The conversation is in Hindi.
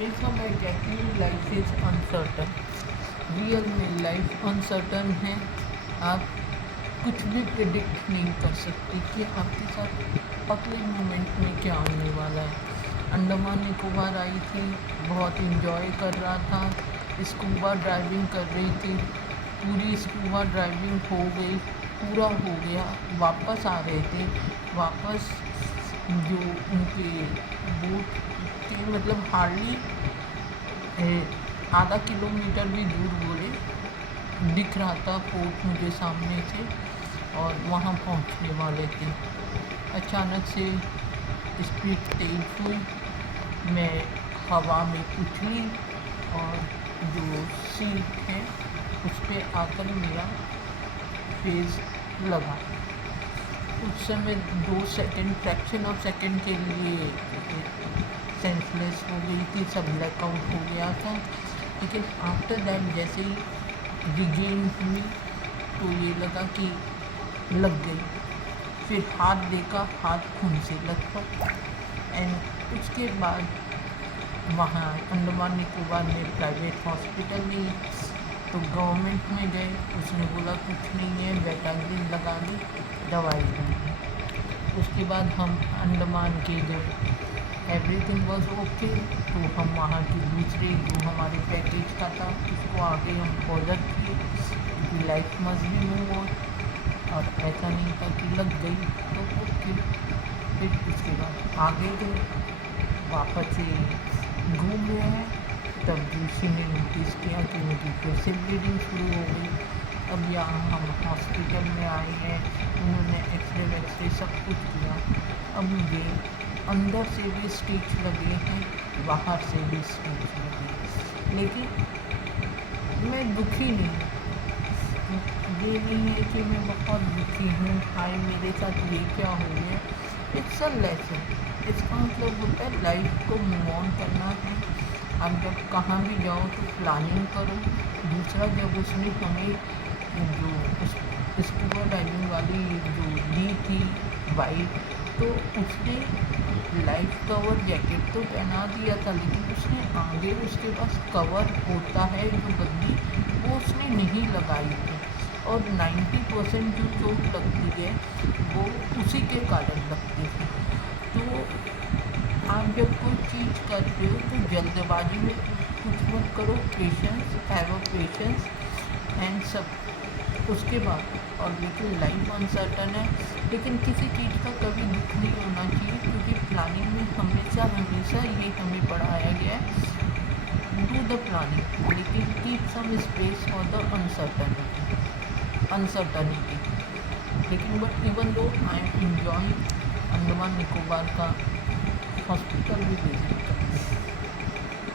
हमेशा मैं कहती हूँ लाइफ इज़ अनसर्टन। रियल में लाइफ अनसर्टन है। आप कुछ भी प्रिडिक्ट नहीं कर सकते कि आपके साथ अगले मोमेंट में क्या होने वाला है। अंडमान निकोबार आई थी, बहुत इंजॉय कर रहा था, स्कूबा ड्राइविंग कर रही थी, पूरी स्कूबा ड्राइविंग हो गई, पूरा हो गया, वापस आ रहे थे। वापस जो उनके बोट के मतलब हार्डली आधा किलोमीटर भी दूर बोले दिख रहा था पोर्ट मुझे सामने से, और वहाँ पहुँचने वाले थे। अचानक से स्पीड तेज हुई, मैं हवा में उछली और जो सीट है उस पर आकर मेरा फेस लगा। उस समय 2 सेकंड, फ्रैक्शन ऑफ सेकंड के लिए सेंसलेस हो गई थी, सब ब्लैकआउट हो गया था। लेकिन आफ्टर दैट जैसे ही रिगेन हुई तो ये लगा कि लग गई। फिर हाथ देखा, हाथ खून से लथपथ। एंड उसके बाद वहाँ अंडमान निकोबार में प्राइवेट हॉस्पिटल ली, तो गवर्नमेंट में गए, उसने बोला कुछ नहीं है, बेटाडिन लगा दी, दवाई दी। उसके बाद हम अंडमान के जब एवरीथिंग वॉज ओके तो हम वहाँ की दूसरे जो हमारे पैकेज का था उसको आगे हम फॉरवर्ड किए कि लाइफ मस्ट भी मूव ऑन, और ऐसा नहीं था कि लग गई तो ओके। फिर उसके बाद आगे गए, वापस से घूम रहे हैं, तब दूसरी ने नोटिस किया कि उनकी फिर से ब्लीडिंग शुरू हो गई। अब यहाँ हम हॉस्पिटल में आए हैं, उन्होंने एक्सरे वैक्सरे सब कुछ किया। अब मुझे अंदर से भी स्टिच लगे हैं, बाहर से भी स्टिच लगे, लेकिन मैं दुखी नहीं। ये नहीं है कि मैं बहुत दुखी हूँ, हाय मेरे साथ ये क्या हो गया। It's a lesson. इसका मतलब होता है लाइफ को मूव ऑन करना है। आप जब कहाँ भी जाओ तो प्लानिंग करो। दूसरा, जब उसने हमें जो स्कूबा डाइविंग वाली जो दी थी वाइट, तो उसने लाइफ कवर जैकेट तो पहना दिया था, लेकिन उसने आगे उसके पास कवर होता है जो गद्दी, वो उसने नहीं लगाई थी। और 90% जो चोट लगती है वो उसी के कारण लगती है। तो आप जब कोई चीज़ करते हो तो जल्दबाजी में कुछ मत करो, patience, have a patience and सब। उसके बाद और बिल्कुल लाइफ अनसर्टन है, लेकिन किसी चीज़ का कभी दुख नहीं होना चाहिए, क्योंकि प्लानिंग में हमेशा हमेशा ये हमें पढ़ाया गया है, डू द प्लानिंग लेकिन keep some space for the uncertainty. लेकिन but even though I am enjoying Andaman Nicobar का हॉस्पिटल भी विजिट कर